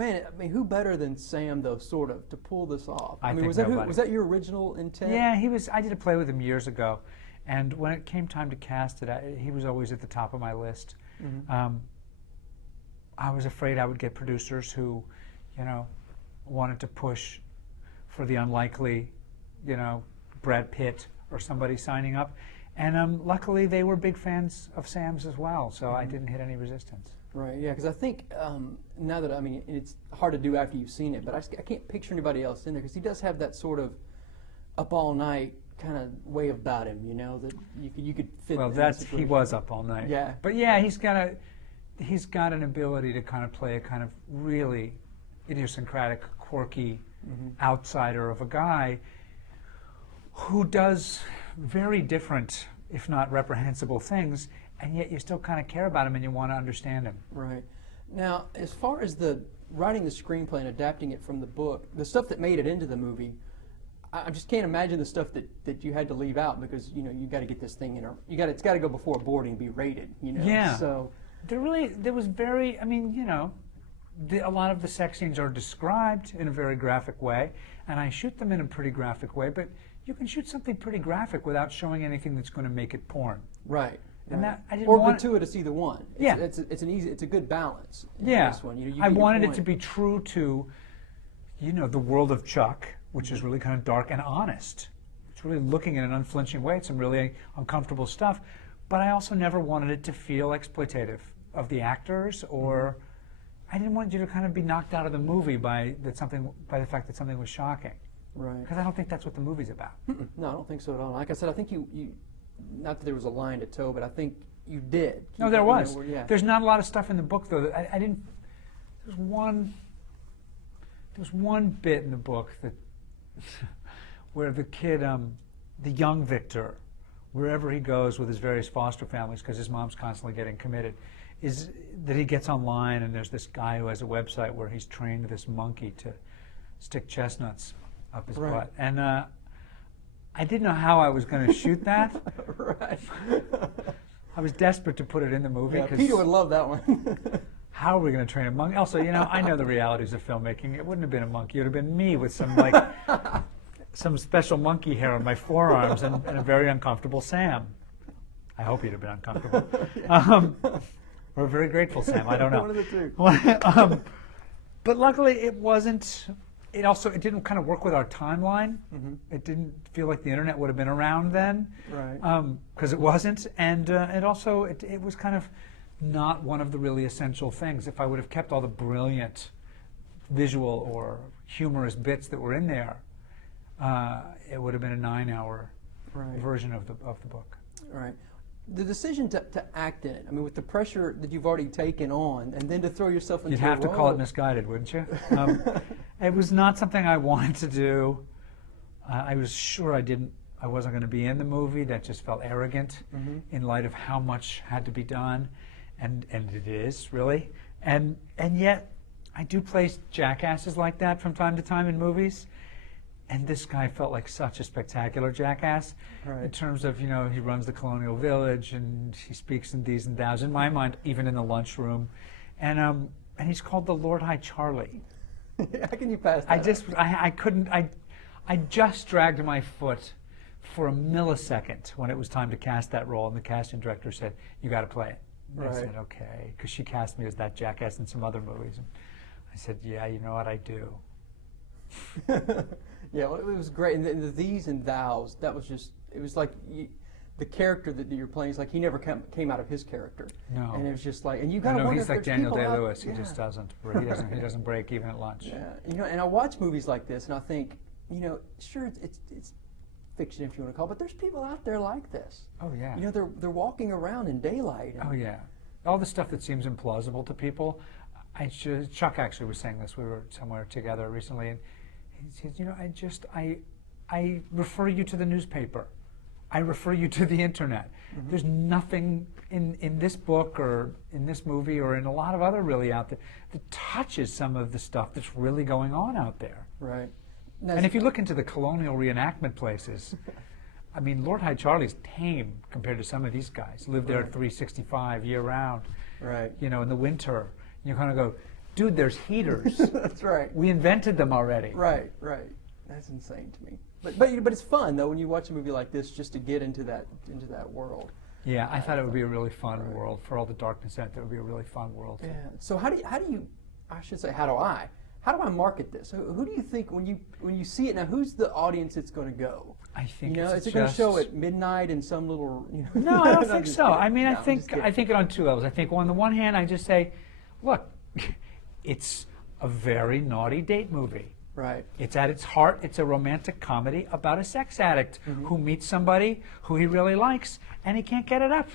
Man, I mean, who better than Sam, though, sort of, to pull this off? I mean, think was that nobody. was that your original intent? Yeah, he was. I did a play with him years ago, and when it came time to cast it, he was always at the top of my list. I was afraid I would get producers who, wanted to push for the unlikely, Brad Pitt or somebody signing up, and luckily they were big fans of Sam's as well, so I didn't hit any resistance. Right, yeah, because I think now that, I mean, it's hard to do after you've seen it, but I can't picture anybody else in there, because he does have that sort of up all night kind of way about him, that you could fit. Well, he was up all night. Yeah. But yeah, he's got an ability to kind of play a kind of really idiosyncratic, quirky outsider of a guy who does very different, if not reprehensible things, and yet you still kind of care about him and you want to understand him. Right. Now, as far as the writing the screenplay and adapting it from the book, the stuff that made it into the movie, I just can't imagine the stuff that you had to leave out, because you got to get this thing it's got to go before a boarding and be rated. Yeah. So there was very, I mean, a lot of the sex scenes are described in a very graphic way, and I shoot them in a pretty graphic way, but you can shoot something pretty graphic without showing anything that's going to make it porn. right. And right. that I didn't or want gratuitous, either one. Yeah. It's a good balance. In Yeah. This one. I wanted it to be true to, the world of Chuck, which is really kind of dark and honest. It's really looking in an unflinching way at some really uncomfortable stuff, but I also never wanted it to feel exploitative of the actors, or I didn't want you to kind of be knocked out of the movie by the fact that something was shocking. Right. Because I don't think that's what the movie's about. No, I don't think so at all. Like I said, I think you not that there was a line to toe, but I think you did. No, there was. Yeah. There's not a lot of stuff in the book, though. That I didn't. There's one bit in the book that where the kid, the young Victor, wherever he goes with his various foster families, because his mom's constantly getting committed, is that he gets online and there's this guy who has a website where he's trained this monkey to stick chestnuts up his butt. And I didn't know how I was going to shoot that. Right. I was desperate to put it in the movie. Yeah, Peter would love that one. How are we going to train a monkey? Also, I know the realities of filmmaking. It wouldn't have been a monkey. It would have been me with some special monkey hair on my forearms and a very uncomfortable Sam. I hope he'd have been uncomfortable. Or a very grateful Sam. I don't know. One of the two. But luckily, it wasn't. It didn't kind of work with our timeline. It didn't feel like the internet would have been around then, right? Because it wasn't, and it was kind of not one of the really essential things. If I would have kept all the brilliant visual or humorous bits that were in there, it would have been a 9-hour version of the book. Right. The decision to act in it, I mean, with the pressure that you've already taken on, and then to throw yourself into You'd have to role. call it misguided, wouldn't you? It was not something I wanted to do. I was sure I wasn't going to be in the movie. That just felt arrogant in light of how much had to be done, and it is, really. And yet, I do play jackasses like that from time to time in movies. And this guy felt like such a spectacular jackass in terms of, he runs the Colonial Village and he speaks in these and thous, in my mind, even in the lunchroom. And he's called the Lord High Charlie. How can you pass that? I couldn't, I just dragged my foot for a millisecond when it was time to cast that role, and the casting director said, "You got to play it." And I said, "Okay," because she cast me as that jackass in some other movies. And I said, "Yeah, you know what, I do." Yeah, well, it was great. And the these and thous, that was just, it was like the character that you're playing is like he never came out of his character. No. And it was just like, and you got to wonder he's if like there's Daniel people out- Day-Lewis. He just doesn't. He doesn't break even at lunch. Yeah, and I watch movies like this, and I think, sure, it's fiction if you want to call it, but there's people out there like this. Oh yeah. They're walking around in daylight. Oh yeah. All the stuff that seems implausible to people. Chuck actually was saying this. We were somewhere together recently, and he said, I refer you to the newspaper. I refer you to the internet. There's nothing in this book or in this movie or in a lot of other really out there that touches some of the stuff that's really going on out there. Right. And if you look into the colonial reenactment places, I mean, Lord High Charlie's tame compared to some of these guys. Live there at 365 year round. Right. In the winter. You kind of go, dude, there's heaters. That's right. We invented them already. Right, right. That's insane to me. But it's fun though when you watch a movie like this just to get into that world. Yeah, I thought it would be a really fun world. For all the darkness in it, it would be a really fun world. Yeah. So how do you I should say how do I market this? Who do you think when you see it now? Who's the audience it's going to go? I think is it going to show at midnight in some little? No, I don't think so. Kidding. I mean, No, I think it on two levels. I think on the one hand, I just say, look, it's a very naughty date movie. Right. It's at its heart, it's a romantic comedy about a sex addict who meets somebody who he really likes and he can't get it up.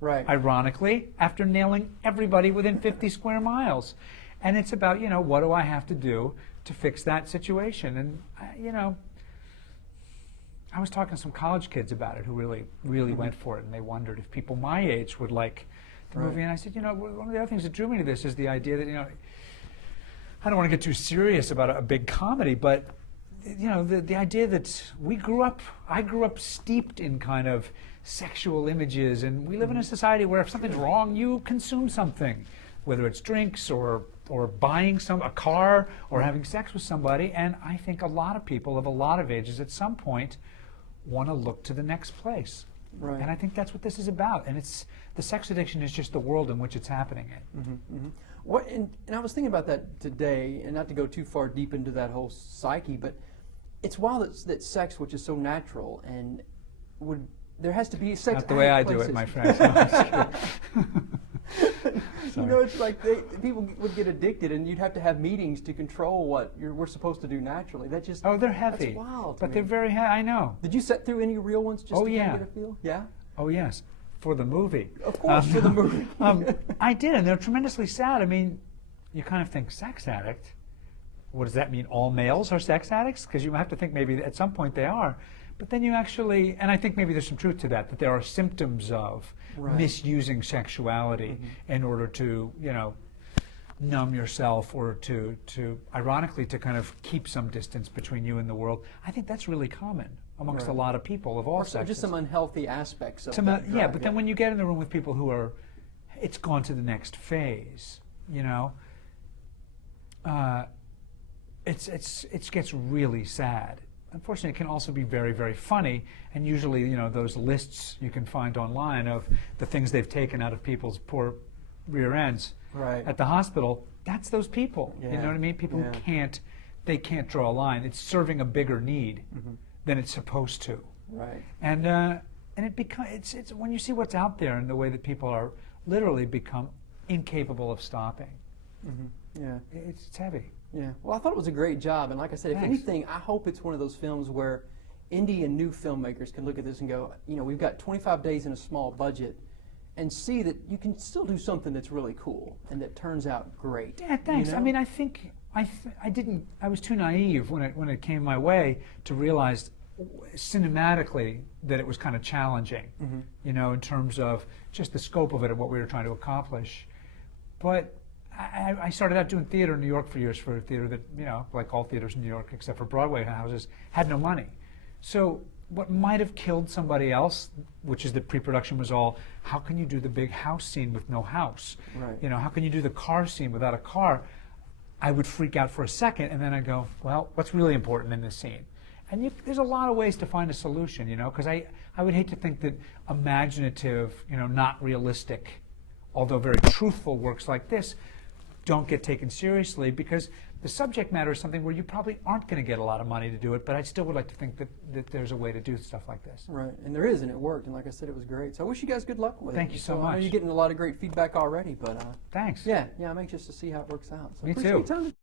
Right. Ironically, after nailing everybody within 50 square miles. And it's about, what do I have to do to fix that situation? And, I was talking to some college kids about it who really went for it, and they wondered if people my age would like the movie. And I said, one of the other things that drew me to this is the idea that, I don't want to get too serious about a big comedy, but the idea that I grew up steeped in kind of sexual images, and we live in a society where if something's wrong, you consume something, whether it's drinks or buying a car or having sex with somebody. And I think a lot of people of a lot of ages at some point want to look to the next place. Right. And I think that's what this is about. And the sex addiction is just the world in which it's happening in. And I was thinking about that today, and not to go too far deep into that whole psyche, but it's wild that sex, which is so natural, and there has to be sex. Not the way I do it, my friend. It's like people would get addicted, and you'd have to have meetings to control what we're supposed to do naturally. That just they're heavy. That's wild. But they're very heavy. I know. Did you set through any real ones just to kind of get a feel? Yeah. Oh yes, for the movie. Of course, for the movie. I did, and they're tremendously sad. I mean, you kind of think sex addict. What does that mean? All males are sex addicts? Because you have to think maybe at some point they are. But then you actually, and I think maybe there's some truth to that there are symptoms of misusing sexuality in order to, numb yourself or to ironically, to kind of keep some distance between you and the world. I think that's really common amongst a lot of people of all sexes. Just some unhealthy aspects of that. Yeah, but then when you get in the room with people who are, it's gone to the next phase, it gets really sad. Unfortunately, it can also be very, very funny, and usually, those lists you can find online of the things they've taken out of people's poor rear ends at the hospital, that's those people. Yeah. You know what I mean? People who can't draw a line. It's serving a bigger need than it's supposed to. Right. And it's when you see what's out there and the way that people are literally become incapable of stopping. Yeah. It's heavy. Yeah. Well, I thought it was a great job, and like I said, if anything, I hope it's one of those films where indie and new filmmakers can look at this and go, we've got 25 days in a small budget, and see that you can still do something that's really cool and that turns out great. Yeah, thanks. I mean, I think I was too naive when it came my way to realize cinematically that it was kind of challenging, in terms of just the scope of it and what we were trying to accomplish. But I started out doing theater in New York for years, for a theater that, like all theaters in New York except for Broadway houses, had no money. So what might have killed somebody else, which is that pre-production was all, how can you do the big house scene with no house? Right. How can you do the car scene without a car? I would freak out for a second, and then I'd go, well, what's really important in this scene? And there's a lot of ways to find a solution, because I would hate to think that imaginative, not realistic, although very truthful works like this don't get taken seriously, because the subject matter is something where you probably aren't going to get a lot of money to do it, but I still would like to think that there's a way to do stuff like this. Right, and there is, and it worked, and like I said, it was great. So I wish you guys good luck with it. Thank you so much. I know you're getting a lot of great feedback already, but thanks. yeah, I'm anxious to see how it works out. So Me appreciate too. your time.